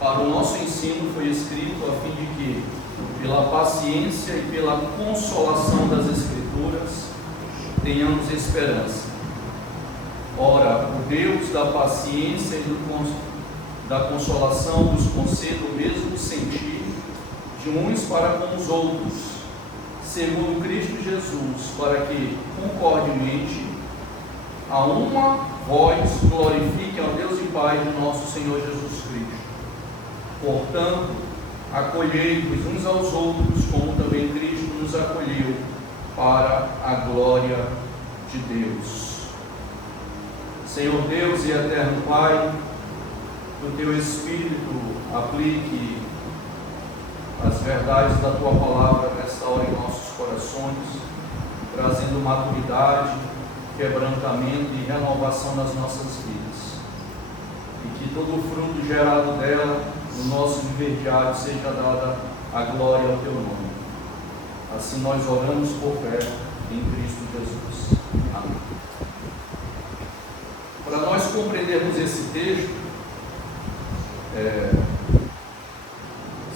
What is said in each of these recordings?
para o nosso ensino foi escrito a fim de que, pela paciência e pela consolação das Escrituras, tenhamos esperança. Ora, o Deus da paciência e da consolação nos conceda o mesmo sentir de uns para com os outros, segundo Cristo Jesus, para que, concordemente, a uma voz glorifiquem ao Deus e Pai de nosso Senhor Jesus Cristo. Portanto, acolhei-vos uns aos outros, como também Cristo nos acolheu, para a glória de Deus. Senhor Deus e eterno Pai, que o Teu Espírito aplique as verdades da Tua Palavra nesta hora em nossos corações, trazendo maturidade, quebrantamento e renovação nas nossas vidas. E que todo o fruto gerado dela, no nosso viver diário, seja dada a glória ao Teu nome. Assim nós oramos por fé em Cristo Jesus. Amém. Para nós compreendermos esse texto,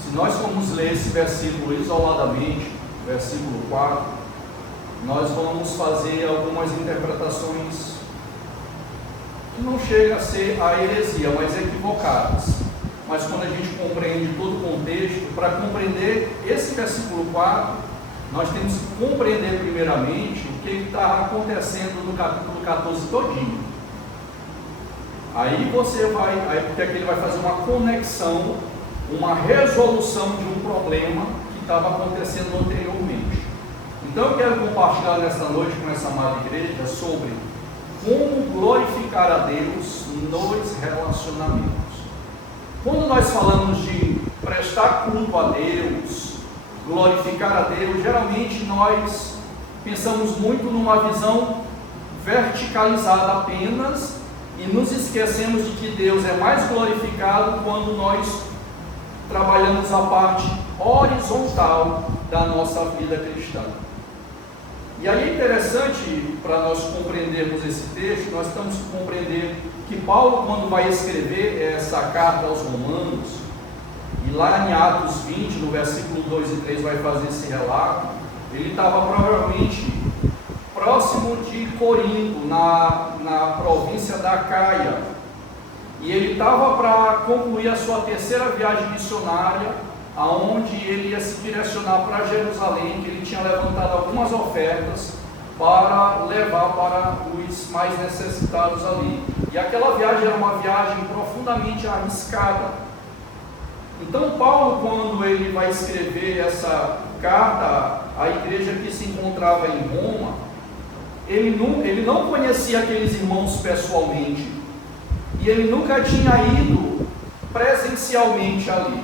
se nós formos ler esse versículo isoladamente, versículo 4, nós vamos fazer algumas interpretações que não chegam a ser a heresia, mas equivocadas. Mas quando a gente compreende todo o contexto, para compreender esse versículo 4, nós temos que compreender primeiramente o que está acontecendo no capítulo 14 todinho. Porque aqui ele vai fazer uma conexão, uma resolução de um problema que estava acontecendo anteriormente. Então eu quero compartilhar nesta noite com essa amada igreja sobre como glorificar a Deus nos relacionamentos. Quando nós falamos de prestar culto a Deus, glorificar a Deus, geralmente nós pensamos muito numa visão verticalizada apenas e nos esquecemos de que Deus é mais glorificado quando nós trabalhamos a parte horizontal da nossa vida cristã. E aí é interessante, para nós compreendermos esse texto, nós temos que compreender que Paulo, quando vai escrever essa carta aos Romanos, e lá em Atos 20, no versículo 2 e 3 vai fazer esse relato, ele estava provavelmente próximo de Corinto, na província da Acaia, e ele estava para concluir a sua terceira viagem missionária, aonde ele ia se direcionar para Jerusalém, que ele tinha levantado algumas ofertas para levar para os mais necessitados ali. E aquela viagem era uma viagem profundamente arriscada. Então Paulo, quando ele vai escrever essa carta à igreja que se encontrava em Roma, ele não conhecia aqueles irmãos pessoalmente, e ele nunca tinha ido presencialmente ali.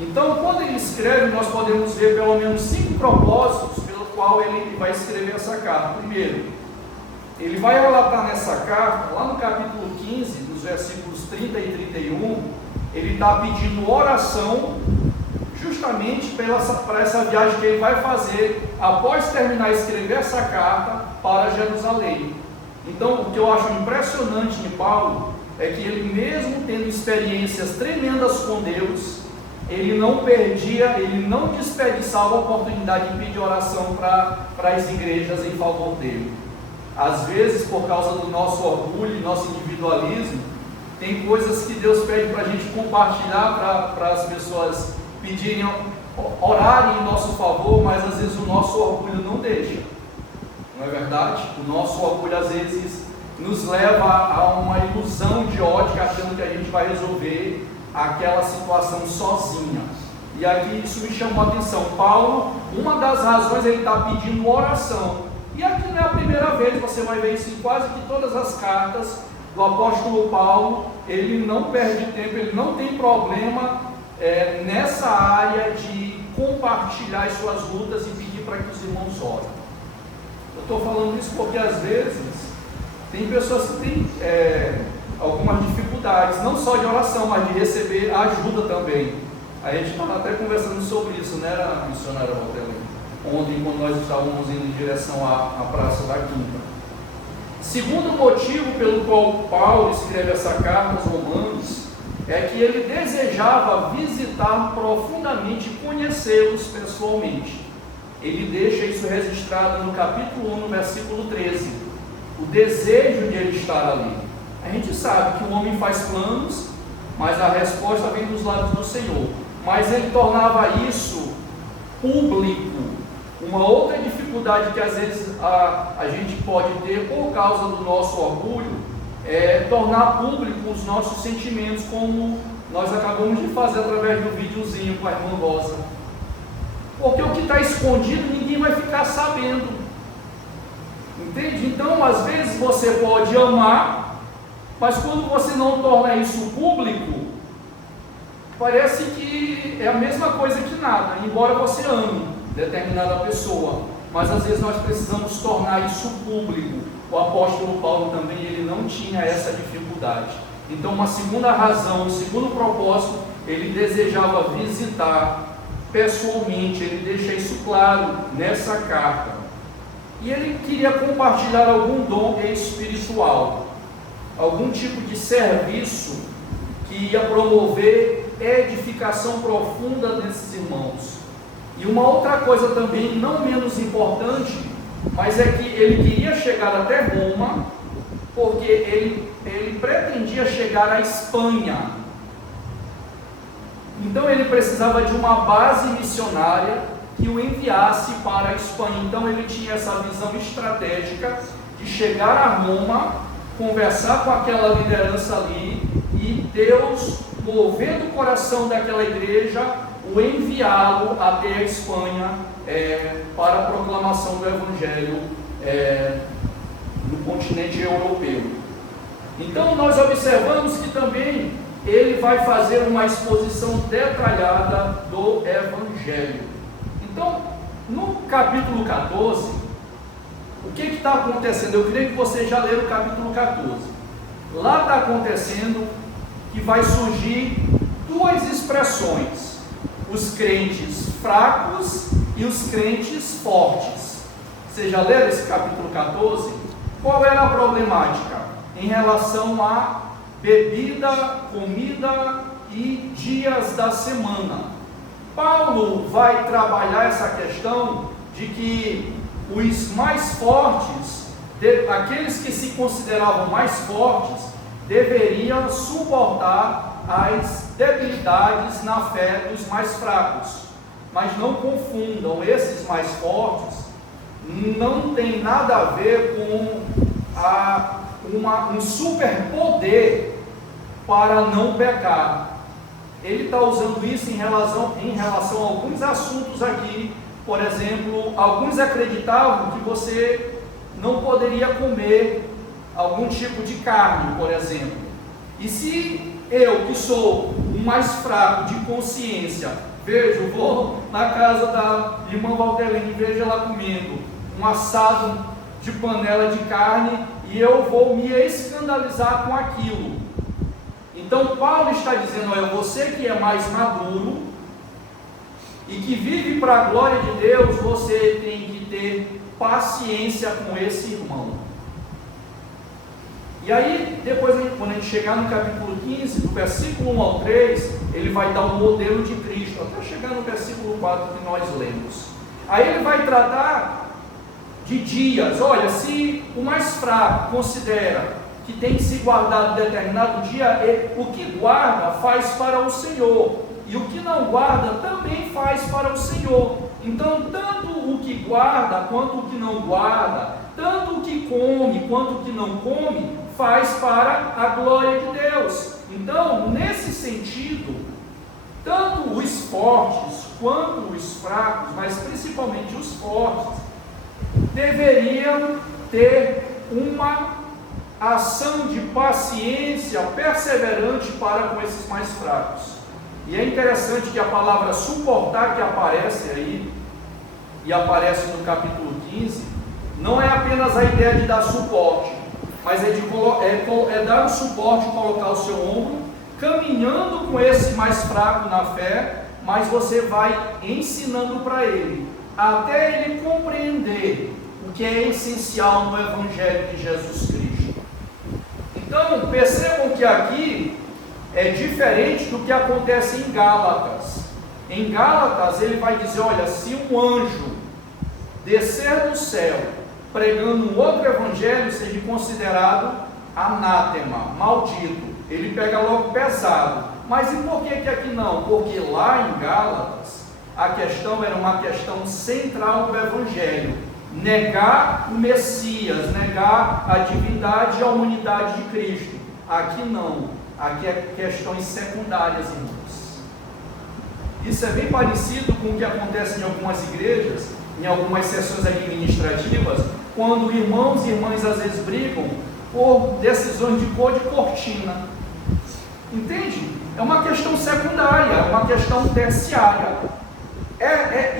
Então, quando ele escreve, nós podemos ver pelo menos 5 propósitos pelo qual ele vai escrever essa carta. Primeiro, ele vai relatar nessa carta, lá no capítulo 15, dos versículos 30 e 31, ele está pedindo oração justamente para essa viagem que ele vai fazer após terminar de escrever essa carta para Jerusalém. Então, o que eu acho impressionante em Paulo é que ele, mesmo tendo experiências tremendas com Deus, ele não perdia, ele não desperdiçava a oportunidade de pedir oração para as igrejas em favor dele. Às vezes, por causa do nosso orgulho, nosso individualismo, tem coisas que Deus pede para a gente compartilhar, para as pessoas pedirem, orarem em nosso favor, mas às vezes o nosso orgulho não deixa. Não é verdade? O nosso orgulho às vezes nos leva a uma ilusão de ótica, achando que a gente vai resolver aquela situação sozinha. E aqui isso me chamou a atenção. Paulo, uma das razões, ele está pedindo oração. E aqui não é a primeira vez, você vai ver isso em quase que todas as cartas do apóstolo Paulo. Ele não perde tempo, ele não tem problema nessa área de compartilhar as suas lutas e pedir para que os irmãos orem. Eu estou falando isso porque às vezes tem pessoas que têm algumas dificuldades, não só de oração, mas de receber ajuda também. A gente estava até conversando sobre isso, né, missionária Valtela? Ontem, quando nós estávamos indo em direção à Praça da Quinta. Segundo motivo pelo qual Paulo escreve essa carta aos Romanos é que ele desejava visitar profundamente, conhecê-los pessoalmente. Ele deixa isso registrado no capítulo 1, no versículo 13, o desejo de ele estar ali. A gente sabe que o homem faz planos, mas a resposta vem dos lábios do Senhor. Mas ele tornava isso público. Uma outra dificuldade que às vezes a gente pode ter por causa do nosso orgulho é tornar público os nossos sentimentos, como nós acabamos de fazer através do videozinho com a irmã Rosa. Porque o que está escondido ninguém vai ficar sabendo. Entende? Então, às vezes você pode amar, mas quando você não torna isso público, parece que é a mesma coisa que nada, embora você ame determinada pessoa. Mas às vezes nós precisamos tornar isso público. O apóstolo Paulo também, ele não tinha essa dificuldade. Então, uma segunda razão, um segundo propósito, ele desejava visitar pessoalmente, ele deixa isso claro nessa carta. E ele queria compartilhar algum dom espiritual, algum tipo de serviço que ia promover edificação profunda nesses irmãos. E uma outra coisa também, não menos importante, mas é que ele queria chegar até Roma, porque ele pretendia chegar à Espanha. Então ele precisava de uma base missionária que o enviasse para a Espanha. Então ele tinha essa visão estratégica de chegar a Roma, conversar com aquela liderança ali, e Deus, movendo o coração daquela igreja, o enviá-lo até a Espanha para a proclamação do Evangelho no continente europeu. Então nós observamos que também ele vai fazer uma exposição detalhada do Evangelho. Então, no capítulo 14, o que está acontecendo? Eu creio que vocês já leram o capítulo 14. Lá está acontecendo que vai surgir duas expressões: os crentes fracos e os crentes fortes. Vocês já leram esse capítulo 14? Qual era a problemática? Em relação a bebida, comida e dias da semana. Paulo vai trabalhar essa questão de que os mais fortes, aqueles que se consideravam mais fortes, deveriam suportar as debilidades na fé dos mais fracos. Mas não confundam, esses mais fortes não tem nada a ver com um superpoder para não pecar. Ele está usando isso em relação a alguns assuntos aqui. Por exemplo, alguns acreditavam que você não poderia comer algum tipo de carne, por exemplo. E se eu, que sou o mais fraco de consciência, vou na casa da irmã Valdelene, vejo ela comendo um assado de panela de carne, e eu vou me escandalizar com aquilo. Então Paulo está dizendo: olha, você que é mais maduro e que vive para a glória de Deus, você tem que ter paciência com esse irmão. E aí, depois, quando a gente chegar no capítulo 15, do versículo 1 ao 3, ele vai dar um modelo de Cristo, até chegar no versículo 4 que nós lemos. Aí ele vai tratar de dias. Olha, se o mais fraco considera que tem que se guardar determinado dia, o que guarda faz para o Senhor, e o que não guarda também faz para o Senhor. Então, tanto o que guarda quanto o que não guarda, tanto o que come quanto o que não come, faz para a glória de Deus. Então, nesse sentido, tanto os fortes quanto os fracos, mas principalmente os fortes, deveriam ter uma ação de paciência perseverante para com esses mais fracos. E é interessante que a palavra suportar, que aparece aí, e aparece no capítulo 15, não é apenas a ideia de dar suporte, mas é dar o suporte, colocar o seu ombro, caminhando com esse mais fraco na fé, mas você vai ensinando para ele, até ele compreender o que é essencial no Evangelho de Jesus Cristo. Então, percebam que aqui é diferente do que acontece em Gálatas. Em Gálatas ele vai dizer, olha, se um anjo descer do céu pregando um outro evangelho, seja considerado anátema, maldito. Ele pega logo pesado. Mas e por que aqui não? Porque lá em Gálatas a questão era uma questão central do evangelho: negar o Messias, negar a divindade e a humanidade de Cristo. Aqui não, aqui é questões secundárias, irmãos. Isso é bem parecido com o que acontece em algumas igrejas, em algumas sessões administrativas, quando irmãos e irmãs às vezes brigam por decisões de cor de cortina. Entende? É uma questão secundária, é uma questão terciária.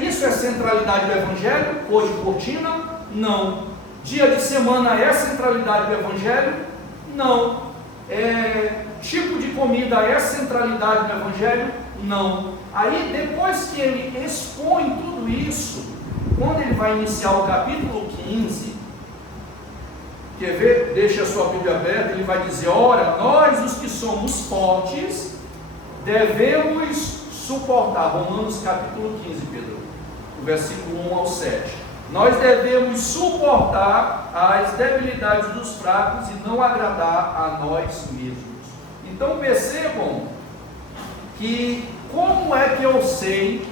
Isso é centralidade do Evangelho? Cor de cortina? Não. Dia de semana é centralidade do Evangelho? Não. Tipo de comida é centralidade do Evangelho? Não. Aí, depois que ele expõe tudo isso, quando ele vai iniciar o capítulo 15, quer ver? Deixa a sua Bíblia aberta, ele vai dizer: ora, nós os que somos fortes, devemos suportar. Romanos capítulo 15, Pedro, o versículo 1 ao 7. Nós devemos suportar as debilidades dos fracos e não agradar a nós mesmos. Então percebam que como é que eu sei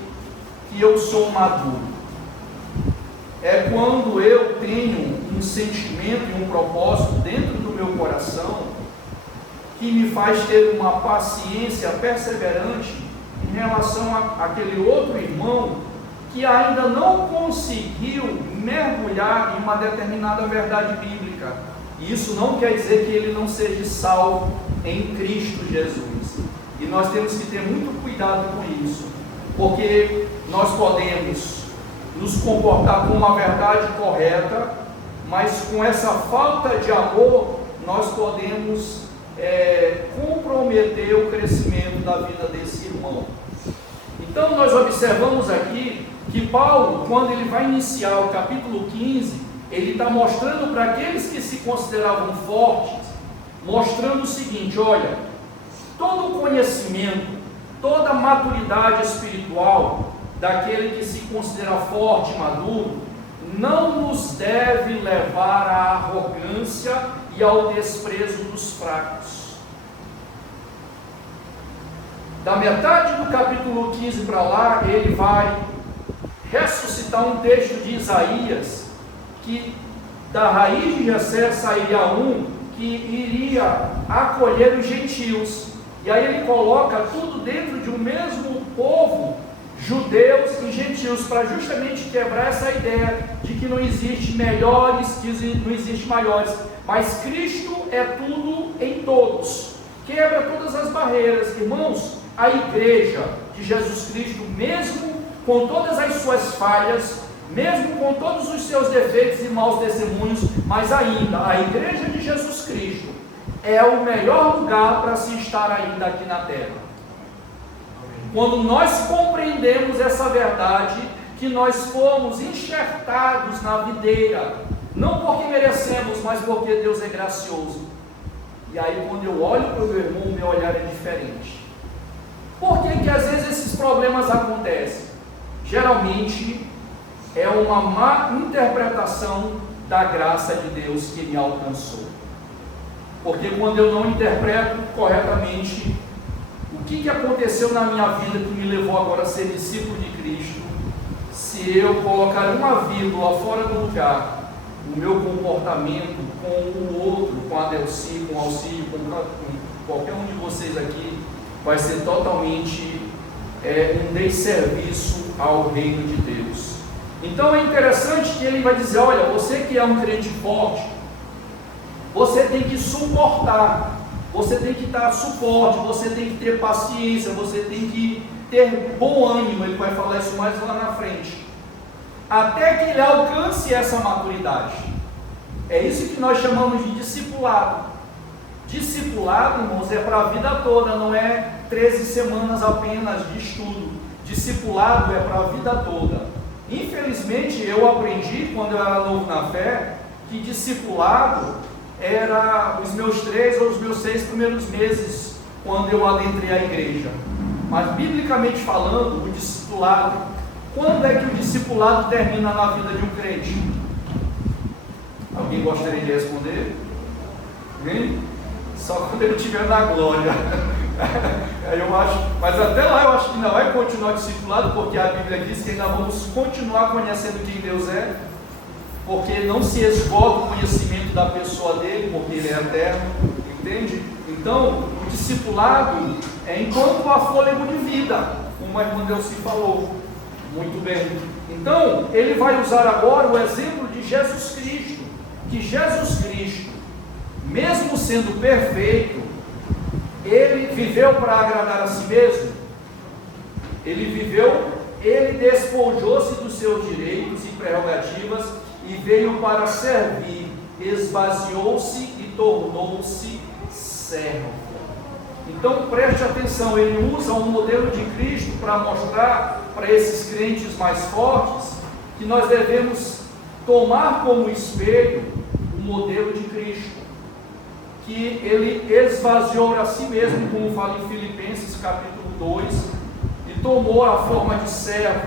que eu sou maduro? É quando eu tenho um sentimento e um propósito dentro do meu coração que me faz ter uma paciência perseverante em relação àquele outro irmão que ainda não conseguiu mergulhar em uma determinada verdade bíblica. Isso não quer dizer que ele não seja salvo em Cristo Jesus. E nós temos que ter muito cuidado com isso, porque nós podemos nos comportar com uma verdade correta, mas com essa falta de amor, nós podemos comprometer o crescimento da vida desse irmão. Então nós observamos aqui que Paulo, quando ele vai iniciar o capítulo 15, ele está mostrando para aqueles que se consideravam fortes, mostrando o seguinte: olha, todo o conhecimento, toda a maturidade espiritual daquele que se considera forte e maduro, não nos deve levar à arrogância e ao desprezo dos fracos. Da metade do capítulo 15 para lá, ele vai ressuscitar um texto de Isaías, que da raiz de Jessé sairia um que iria acolher os gentios. E aí ele coloca tudo dentro de um mesmo povo, judeus e gentios, para justamente quebrar essa ideia de que não existe melhores, que não existe maiores, mas Cristo é tudo em todos, quebra todas as barreiras. Irmãos, a igreja de Jesus Cristo, mesmo com todas as suas falhas, mesmo com todos os seus defeitos e maus testemunhos, mas ainda a igreja de Jesus Cristo é o melhor lugar para se estar ainda aqui na terra. Quando nós compreendemos essa verdade, que nós fomos enxertados na videira, não porque merecemos, mas porque Deus é gracioso. E aí quando eu olho para o meu irmão, o meu olhar é diferente. Por que às vezes esses problemas acontecem? Geralmente é uma má interpretação da graça de Deus que me alcançou. Porque quando eu não interpreto corretamente o que aconteceu na minha vida que me levou agora a ser discípulo de Cristo, se eu colocar uma vírgula fora do lugar, o meu comportamento com o outro, com a Delci, com o Alcídio, com qualquer um de vocês aqui, vai ser totalmente um desserviço ao reino de Deus. Então é interessante que ele vai dizer: olha, você que é um crente forte, você tem que suportar, você tem que dar suporte, você tem que ter paciência, você tem que ter bom ânimo. Ele vai falar isso mais lá na frente, até que ele alcance essa maturidade. É isso que nós chamamos de discipulado. Discipulado, irmãos, é para a vida toda, não é 13 semanas apenas de estudo. Discipulado é para a vida toda. Infelizmente, eu aprendi quando eu era novo na fé, que discipulado era os meus 3 ou os meus 6 primeiros meses quando eu adentrei a igreja. Mas, biblicamente falando, o discipulado, quando é que o discipulado termina na vida de um crente? Alguém gostaria de responder? Hein? Só quando ele estiver na glória. Aí eu acho, mas até lá eu acho que ainda vai continuar discipulado, porque a Bíblia diz que ainda vamos continuar conhecendo quem Deus é, porque não se esgota o conhecimento da pessoa dele, porque ele é eterno, entende? Então, o discipulado é enquanto há fôlego de vida, como a irmã Delci falou, muito bem. Então, ele vai usar agora o exemplo de Jesus Cristo, que Jesus Cristo, mesmo sendo perfeito, ele viveu para agradar a si mesmo. Ele despojou-se dos seus direitos e prerrogativas e veio para servir, esvaziou-se e tornou-se servo. Então preste atenção, ele usa um modelo de Cristo para mostrar para esses crentes mais fortes que nós devemos tomar como espelho o modelo de Cristo, que ele esvaziou a si mesmo, como fala em Filipenses capítulo 2, e tomou a forma de servo,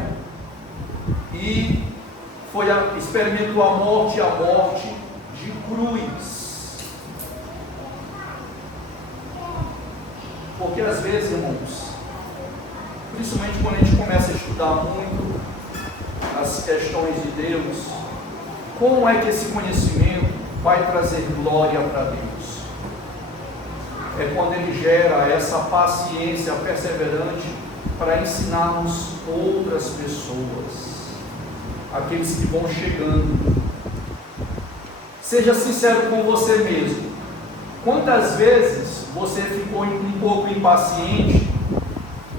e experimentou a morte de cruz. Porque às vezes, irmãos, principalmente quando a gente começa a estudar muito as questões de Deus, como é que esse conhecimento vai trazer glória para Deus? É quando ele gera essa paciência perseverante para ensinarmos outras pessoas, aqueles que vão chegando. Seja sincero com você mesmo. Quantas vezes você ficou um pouco impaciente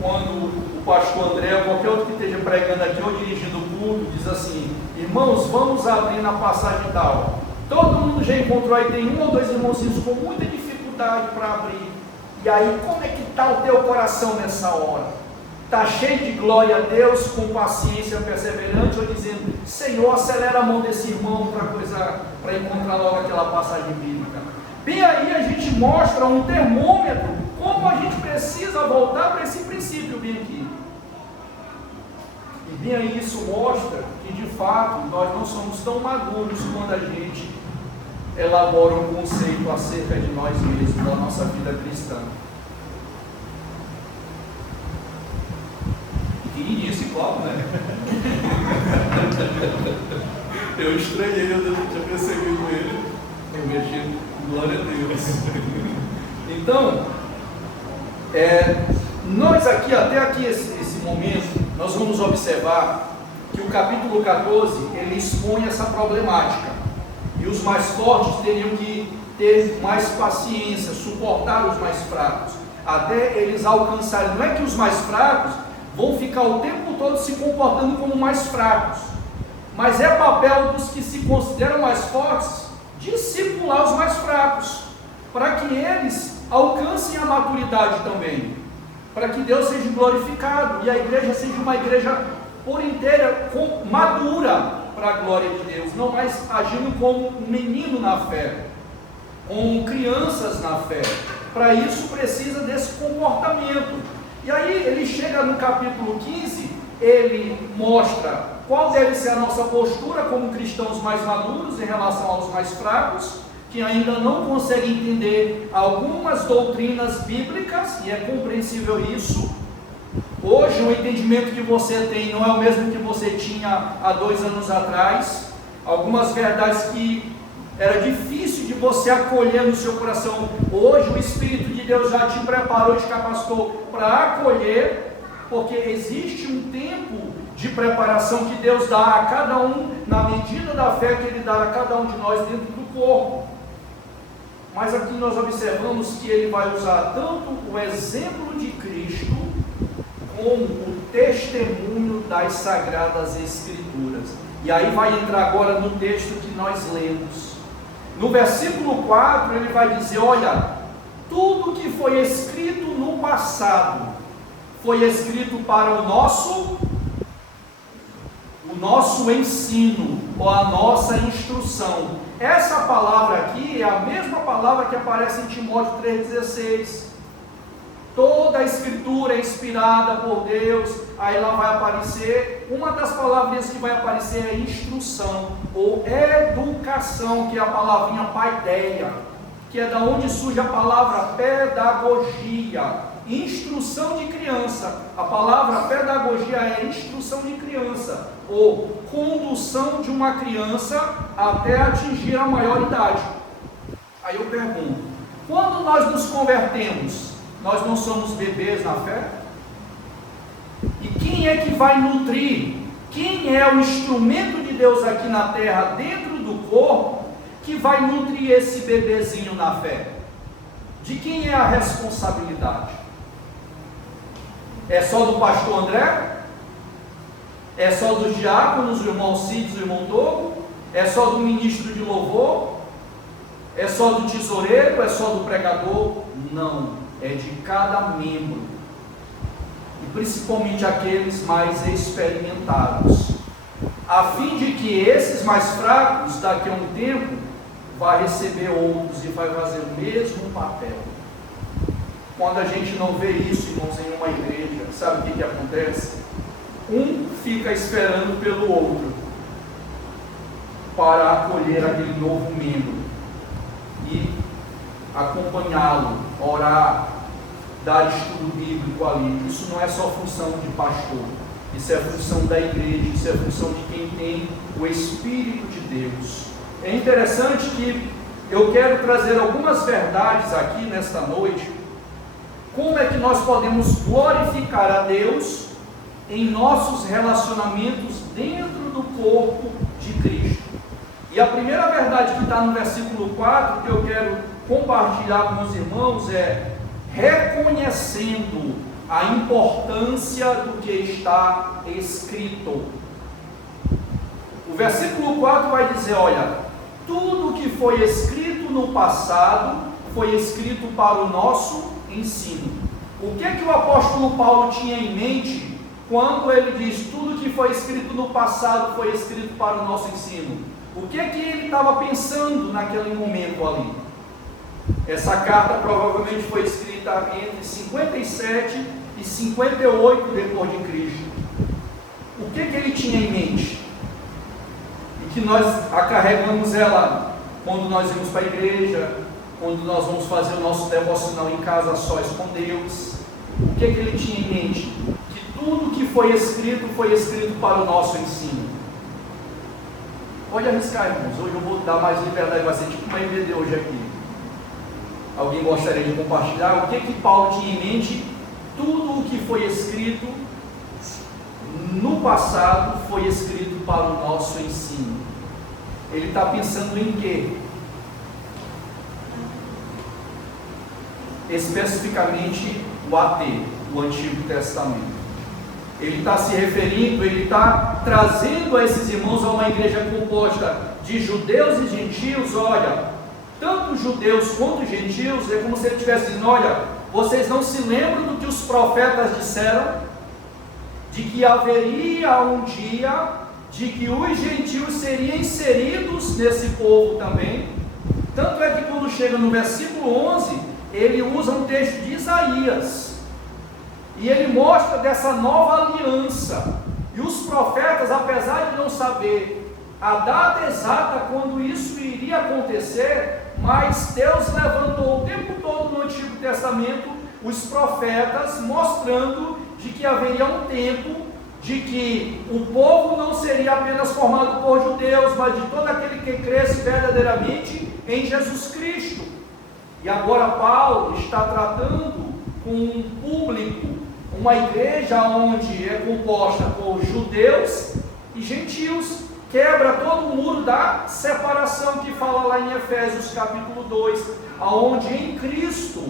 quando o pastor André ou qualquer outro que esteja pregando aqui ou dirigindo o culto diz assim: irmãos, vamos abrir na passagem tal. Todo mundo já encontrou aí, tem um ou dois irmãozinhos com muita dificuldade para abrir. E aí, como é que está o teu coração nessa hora? Está cheio de glória a Deus, com paciência perseverante, ou dizendo: Senhor, acelera a mão desse irmão para encontrar logo aquela passagem bíblica? Bem aí a gente mostra um termômetro, como a gente precisa voltar para esse princípio bem aqui. E bem aí isso mostra que de fato nós não somos tão maduros quando a gente elabora um conceito acerca de nós mesmos, da nossa vida cristã. E isso, claro, né? Eu estranhei, eu tinha percebido ele. Eu mexi, glória a Deus. Então, nós aqui, até aqui esse momento, nós vamos observar que o capítulo 14, ele expõe essa problemática. E os mais fortes teriam que ter mais paciência, suportar os mais fracos, até eles alcançarem. Não é que os mais fracos vão ficar o tempo todo se comportando como mais fracos, mas é papel dos que se consideram mais fortes discipular os mais fracos, para que eles alcancem a maturidade também, para que Deus seja glorificado e a igreja seja uma igreja por inteira madura para a glória de Deus, não mais agindo como um menino na fé, como crianças na fé. Para isso precisa desse comportamento. E aí ele chega no capítulo 15, ele mostra qual deve ser a nossa postura como cristãos mais maduros em relação aos mais fracos, que ainda não conseguem entender algumas doutrinas bíblicas, e é compreensível isso. Hoje o entendimento que você tem não é o mesmo que você tinha há 2 anos atrás. Algumas verdades que era difícil de você acolher no seu coração, hoje o Espírito de Deus já te preparou, te capacitou para acolher, porque existe um tempo de preparação que Deus dá a cada um, na medida da fé que Ele dá a cada um de nós dentro do corpo. Mas aqui nós observamos que Ele vai usar tanto o exemplo de Cristo, como o testemunho das Sagradas Escrituras. E aí vai entrar agora no texto que nós lemos. No versículo 4 ele vai dizer: olha, tudo que foi escrito no passado, foi escrito para o nosso ensino, ou a nossa instrução. Essa palavra aqui é a mesma palavra que aparece em Timóteo 3,16. Toda a escritura é inspirada por Deus. Aí lá vai aparecer, uma das palavrinhas que vai aparecer é instrução, ou educação, que é a palavrinha paideia, que é da onde surge a palavra pedagogia, instrução de criança. A palavra pedagogia é instrução de criança, ou condução de uma criança até atingir a maioridade. Aí eu pergunto, quando nós nos convertemos, nós não somos bebês na fé? E quem é que vai nutrir? Quem é o instrumento de Deus aqui na terra, dentro do corpo, que vai nutrir esse bebezinho na fé? De quem é a responsabilidade? É só do pastor André? É só dos diáconos, o irmão Cid, o irmão Togo? É só do ministro de louvor? É só do tesoureiro? É só do pregador? Não, é de cada membro, e principalmente aqueles mais experimentados, a fim de que esses mais fracos, daqui a um tempo, vai receber outros e vai fazer o mesmo papel. Quando a gente não vê isso, irmãos, em uma igreja, sabe o que acontece? Um fica esperando pelo outro para acolher aquele novo membro e acompanhá-lo, orar, dar estudo bíblico ali. Isso não é só função de pastor, isso é função da igreja, isso é função de quem tem o Espírito de Deus. É interessante que eu quero trazer algumas verdades aqui nesta noite. Como é que nós podemos glorificar a Deus em nossos relacionamentos dentro do corpo de Cristo? E a primeira verdade que está no versículo 4, que eu quero compartilhar com os irmãos, é reconhecendo a importância do que está escrito. O versículo 4 vai dizer, olha, tudo que foi escrito no passado foi escrito para o nosso ensino. O que o apóstolo Paulo tinha em mente quando ele diz tudo que foi escrito no passado foi escrito para o nosso ensino? O que ele estava pensando naquele momento ali? Essa carta provavelmente foi escrita entre 57 e 58 depois de Cristo. O que ele tinha em mente? E que nós acarregamos ela quando nós vamos para a igreja, quando nós vamos fazer o nosso devocional em casa sós com Deus. O que ele tinha em mente? Que tudo que foi escrito para o nosso ensino. Pode arriscar, irmãos. Hoje eu vou dar mais liberdade, vai ser tipo uma IBD hoje aqui. Alguém gostaria de compartilhar? O que Paulo tinha em mente? Tudo o que foi escrito no passado foi escrito para o nosso ensino. Ele está pensando em quê? Especificamente o AT, o Antigo Testamento. Ele está se referindo, ele está trazendo a esses irmãos a uma igreja composta de judeus e gentios. Olha, tanto judeus quanto gentios, é como se ele estivesse dizendo, olha, vocês não se lembram do que os profetas disseram? De que haveria um dia, de que os gentios seriam inseridos nesse povo também. Tanto é que quando chega no versículo 11, ele usa um texto de Isaías, e ele mostra dessa nova aliança, e os profetas, apesar de não saber a data exata quando isso iria acontecer, mas Deus levantou o tempo todo no Antigo Testamento os profetas, mostrando de que haveria um tempo de que o povo não seria apenas formado por judeus, mas de todo aquele que cresce verdadeiramente em Jesus Cristo. E agora Paulo está tratando com um público, uma igreja onde é composta por judeus e gentios, quebra todo o muro da separação que fala lá em Efésios capítulo 2, aonde em Cristo,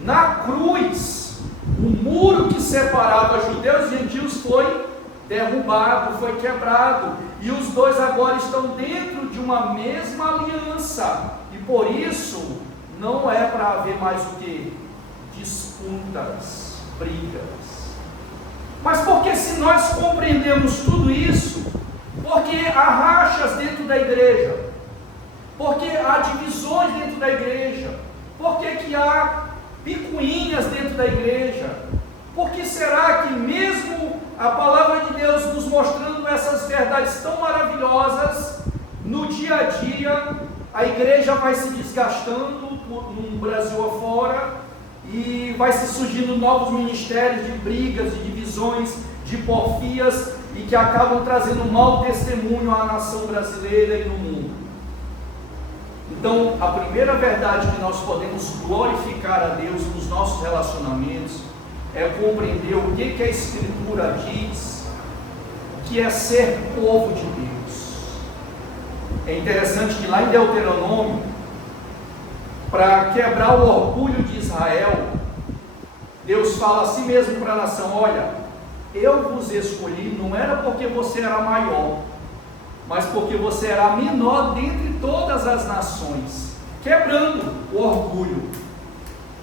na cruz, o muro que separava judeus e gentios foi derrubado, foi quebrado, e os dois agora estão dentro de uma mesma aliança, e por isso não é para haver mais o que? Disputas, brigas. Mas porque se nós compreendemos tudo isso, porque há rachas dentro da igreja, porque há divisões dentro da igreja, porque que há picuinhas dentro da igreja? Por que será que mesmo a palavra de Deus nos mostrando essas verdades tão maravilhosas, no dia a dia a igreja vai se desgastando no Brasil afora e vai se surgindo novos ministérios de brigas, de divisões, de porfias, e que acabam trazendo mau testemunho à nação brasileira e no mundo? Então, a primeira verdade que nós podemos glorificar a Deus nos nossos relacionamentos é compreender o que a Escritura diz que é ser povo de Deus. É interessante que lá em Deuteronômio, para quebrar o orgulho de Israel, Deus fala assim mesmo para a nação: olha, eu vos escolhi, não era porque você era maior, mas porque você era a menor dentre todas as nações, quebrando o orgulho,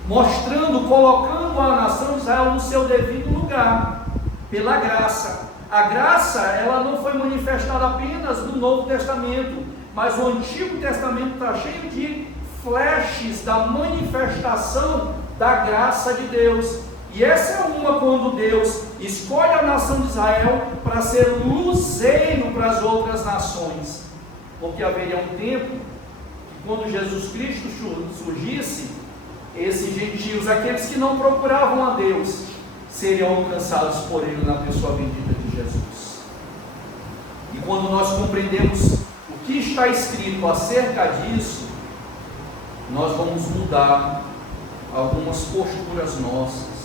mostrando, colocando a nação de Israel no seu devido lugar, pela graça. A graça, ela não foi manifestada apenas no Novo Testamento, mas o Antigo Testamento está cheio de flashes da manifestação da graça de Deus. E essa é uma quando Deus escolhe a nação de Israel para ser luzeiro para as outras nações, porque haveria um tempo que, quando Jesus Cristo surgisse, esses gentios, aqueles que não procuravam a Deus, seriam alcançados por Ele na pessoa bendita de Jesus. E quando nós compreendemos o que está escrito acerca disso, nós vamos mudar algumas posturas nossas.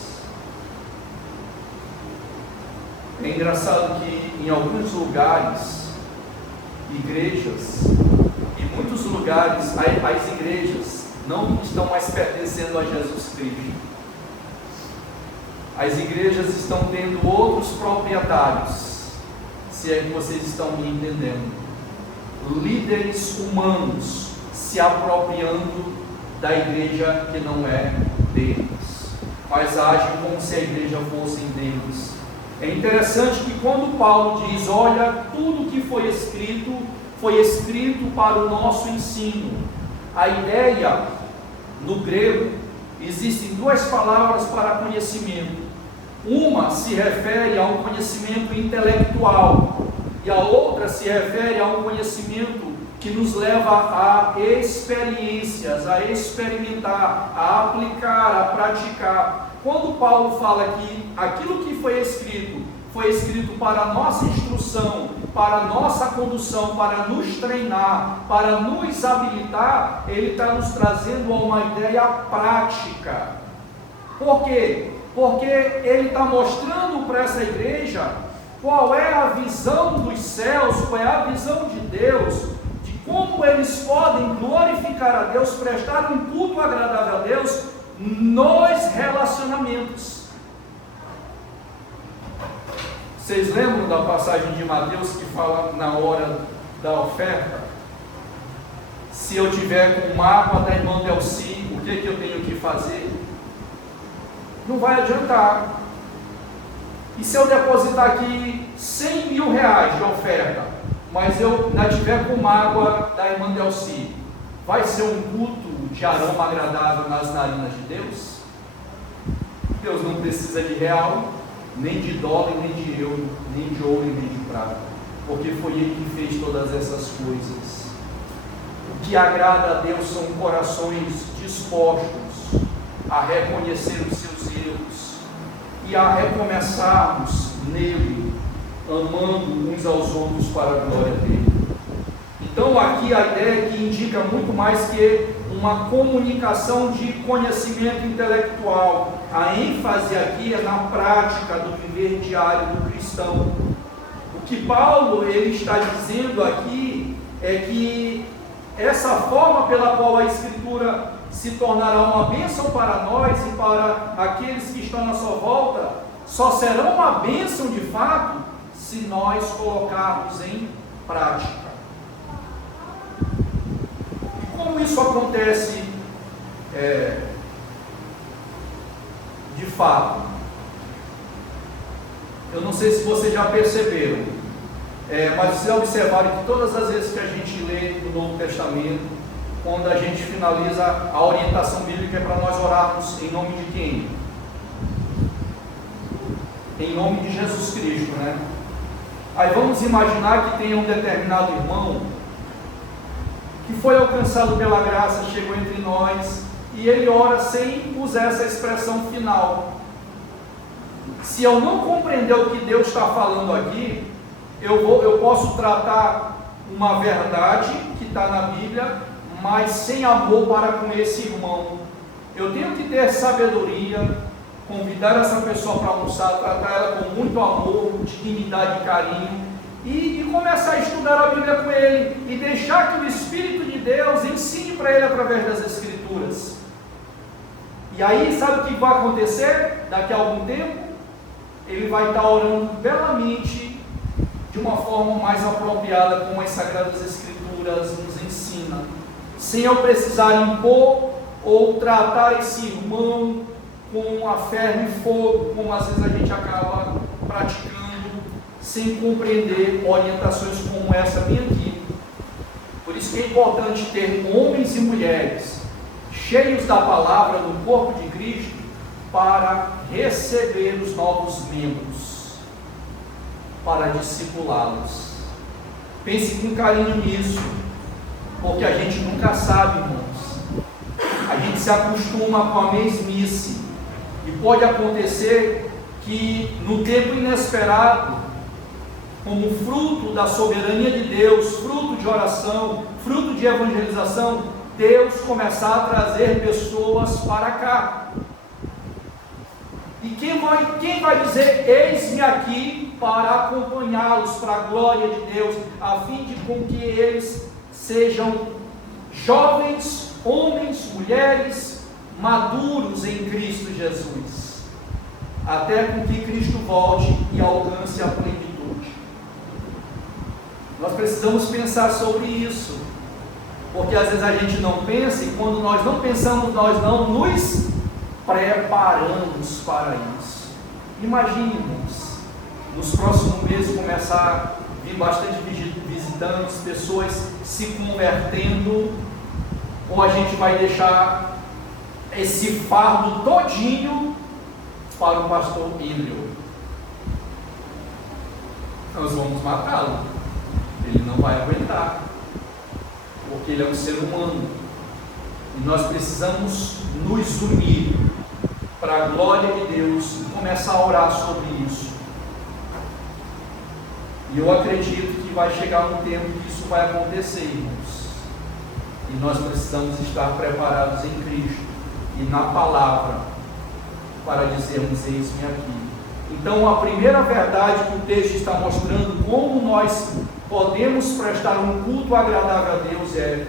É engraçado que em alguns lugares, igrejas, em muitos lugares, as igrejas não estão mais pertencendo a Jesus Cristo. As igrejas estão tendo outros proprietários, se é que vocês estão me entendendo. Líderes humanos se apropriando da igreja que não é deles, mas agem como se a igreja fosse deles. É interessante que quando Paulo diz: olha, tudo que foi escrito para o nosso ensino. A ideia, no grego, existem duas palavras para conhecimento. Uma se refere a um conhecimento intelectual, e a outra se refere a um conhecimento que nos leva a experiências, a experimentar, a aplicar, a praticar. Quando Paulo fala que aquilo que foi escrito para a nossa instrução, para a nossa condução, para nos treinar, para nos habilitar, ele está nos trazendo a uma ideia prática. Por quê? Porque ele está mostrando para essa igreja qual é a visão dos céus, qual é a visão de Deus, de como eles podem glorificar a Deus, prestar um culto agradável a Deus nos relacionamentos. Vocês lembram da passagem de Mateus que fala na hora da oferta? Se eu tiver com o mapa da irmã Delci, o que eu tenho que fazer? Não vai adiantar. E se eu depositar aqui 100 mil reais de oferta, mas eu não tiver com mágoa da irmã Delci, vai ser um culto de aroma agradável nas narinas de Deus? Deus não precisa de real, nem de dólar, nem de euro, nem de ouro, nem de prata, porque foi Ele que fez todas essas coisas. O que agrada a Deus são corações dispostos a reconhecer os seus erros e a recomeçarmos nele, amando uns aos outros para a glória dele. Então aqui a ideia que indica muito mais que uma comunicação de conhecimento intelectual. A ênfase aqui é na prática do viver diário do cristão. O que Paulo ele está dizendo aqui é que essa forma pela qual a Escritura se tornará uma bênção para nós e para aqueles que estão na sua volta, só será uma bênção de fato se nós colocarmos em prática. E como isso acontece de fato? Eu não sei se vocês já perceberam, mas vocês observaram que todas as vezes que a gente lê no Novo Testamento, quando a gente finaliza a orientação bíblica, é para nós orarmos em nome de quem? Em nome de Jesus Cristo, né? Aí vamos imaginar que tem um determinado irmão que foi alcançado pela graça, chegou entre nós, e ele ora sem usar essa expressão final. Se eu não compreender o que Deus está falando aqui, eu posso tratar uma verdade que está na Bíblia, mas sem amor para com esse irmão. Eu tenho que ter sabedoria, convidar essa pessoa para almoçar, tratar ela com muito amor, dignidade e carinho, e começar a estudar a Bíblia com ele, e deixar que o Espírito de Deus ensine para ele através das Escrituras. E aí, sabe o que vai acontecer? Daqui a algum tempo, ele vai estar orando belamente, de uma forma mais apropriada, como as Sagradas Escrituras nos ensina, sem eu precisar impor ou tratar esse irmão com a ferro e fogo, como às vezes a gente acaba praticando, sem compreender orientações como essa bem aqui. Por isso que é importante ter homens e mulheres cheios da palavra no corpo de Cristo, para receber os novos membros, para discipulá-los. Pense com carinho nisso, porque a gente nunca sabe, irmãos. A gente se acostuma com a mesmice, e pode acontecer que no tempo inesperado, como fruto da soberania de Deus, fruto de oração, fruto de evangelização, Deus começar a trazer pessoas para cá. E quem vai dizer, eis-me aqui para acompanhá-los para a glória de Deus, a fim de com que eles sejam jovens, homens, mulheres, maduros em Cristo Jesus, até com que Cristo volte e alcance a plenitude. Nós precisamos pensar sobre isso, porque às vezes a gente não pensa, e quando nós não pensamos, nós não nos preparamos para isso. Imagine, irmãos, nos próximos meses começar a vir bastante visitantes, pessoas se convertendo, ou a gente vai deixar esse fardo todinho para o pastor Hílio? Nós vamos matá-lo, ele não vai aguentar, porque ele é um ser humano, e nós precisamos nos unir para a glória de Deus e começar a orar sobre isso. E eu acredito que vai chegar um tempo que isso vai acontecer, irmãos, e nós precisamos estar preparados em Cristo e na palavra para dizermos, eis-me aqui. Então, a primeira verdade que o texto está mostrando, como nós podemos prestar um culto agradável a Deus, é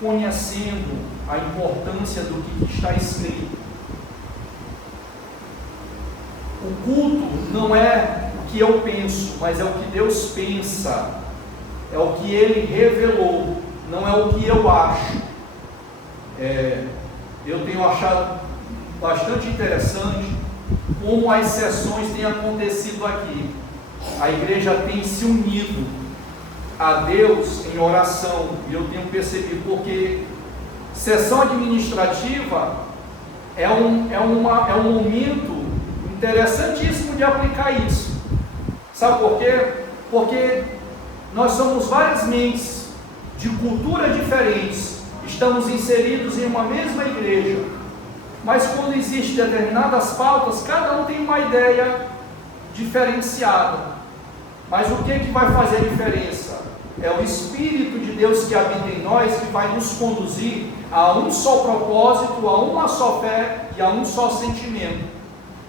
conhecendo a importância do que está escrito. O culto não é o que eu penso, mas é o que Deus pensa, é o que Ele revelou, não é o que eu acho. Eu tenho achado bastante interessante como as sessões têm acontecido aqui. A igreja tem se unido a Deus em oração, e eu tenho percebido, porque sessão administrativa é um momento interessantíssimo de aplicar isso. Sabe por quê? Porque nós somos várias mentes de culturas diferentes, estamos inseridos em uma mesma igreja, mas quando existem determinadas pautas, cada um tem uma ideia diferenciada. Mas o que vai fazer a diferença? É o Espírito de Deus que habita em nós, que vai nos conduzir a um só propósito, a uma só fé e a um só sentimento.